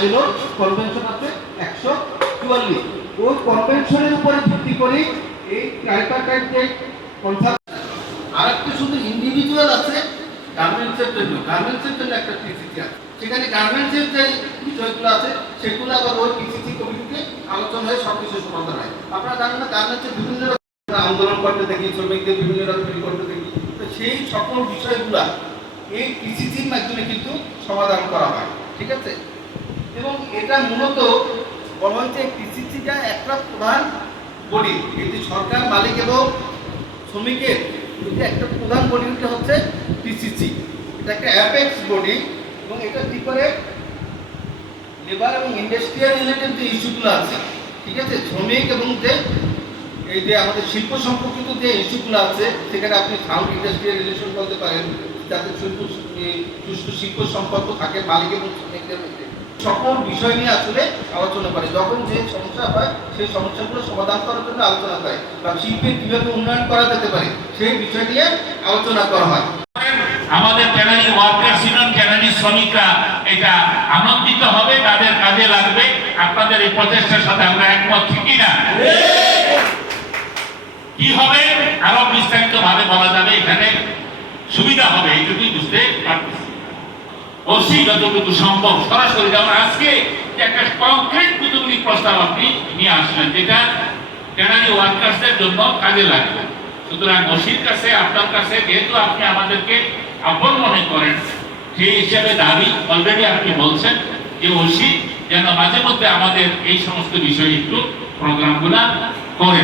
আইলো কনভেনশন আছে 144, ওই কনভেনশনের উপরে ভিত্তি করে এই ট্রাইপারটাইট যে কনসাল্ট আরেকটা শুধু ইন্ডিভিজুয়াল আছে গার্মেন্টসের জন্য একটা পিসিসি আছে, সেখানে গার্মেন্টসের যে বিষয়গুলো আছে সেগুলো আবার ওই পিসিসি কমিটিতে আলোচনা হয়ে সবকিছু সমাধান হয়। আপনারা জানেন না গার্মেন্টসের বিভিন্ন আন্দোলন করতে দেখি, শ্রমিকদের বিভিন্ন রকম করতে দেখি, তো সেই সকল বিষয়গুলা এই পিসিসির মাধ্যমে কিন্তু সমাধান করা হয়, ঠিক আছে। এবং এটা মূলত বলা হয়েছে পিসিসিটা একটা প্রধান বডি, কিন্তু সরকার মালিক এবং শ্রমিকের কিন্তু একটা প্রধান বডিটা হচ্ছে পিসিসি। এটা একটা অ্যাপেক্স বডি এবং এটা কি করে লেবার এবং ইন্ডাস্ট্রিয়াল রিলেটেড যে ইস্যুগুলো আছে, ঠিক আছে, শ্রমিক এবং যে এই যে আমাদের শিল্প সম্পর্কিত যে ইস্যুগুলো আছে সেখানে আপনি সাউন্ড ইন্ডাস্ট্রিয়াল রিলেশন বলতে পারেন, যাতে সুষ্ঠু শিল্প সম্পর্ক থাকে মালিক এবং শ্রমিকদের মধ্যে, সকল বিষয় নিয়ে আসলে আলোচনা করে। যখন যে সমস্যা হয় সেই সমস্যাগুলো সমাধান করার জন্য আলোচনা করে বা শিল্পের কিভাবে উন্নয়ন করা যেতে পারে সেই বিষয় নিয়ে আলোচনা করা হয়। আমাদের ট্যানারি ওয়ার্কার্স ইউনিয়ন, ট্যানারি শ্রমিকরা এটা আনন্দিত হবে, তাদের কাজে লাগবে। আপনাদের এই প্রচেষ্টার সাথে আমরা একমত, ঠিকই না? কি হবে আরো বিস্তারিত ভাবে বলা যাবে, এখানে সুবিধা হবে এইটুকুই বুঝতে পারতেছি। ওসি যতটুকু সম্ভব সরাসরি, যেমন আজকে একটা কংক্রিট কুতুবলিক প্রস্তাব আপনি নিয়ে আসলেন যেটা ট্যানারি ওয়ার্কার্সদের জন্য কাজে লাগবে। সুতরাং ওসির কাছে, আপনার কাছে, যেহেতু আপনি আমাদেরকে আপন মনে করেন, সেই হিসাবে দাবি অলরেডি আপনি বলছেন যে ওসি যেন মাঝে মধ্যে আমাদের এই সমস্ত বিষয়ে একটু প্রোগ্রামগুলা করে।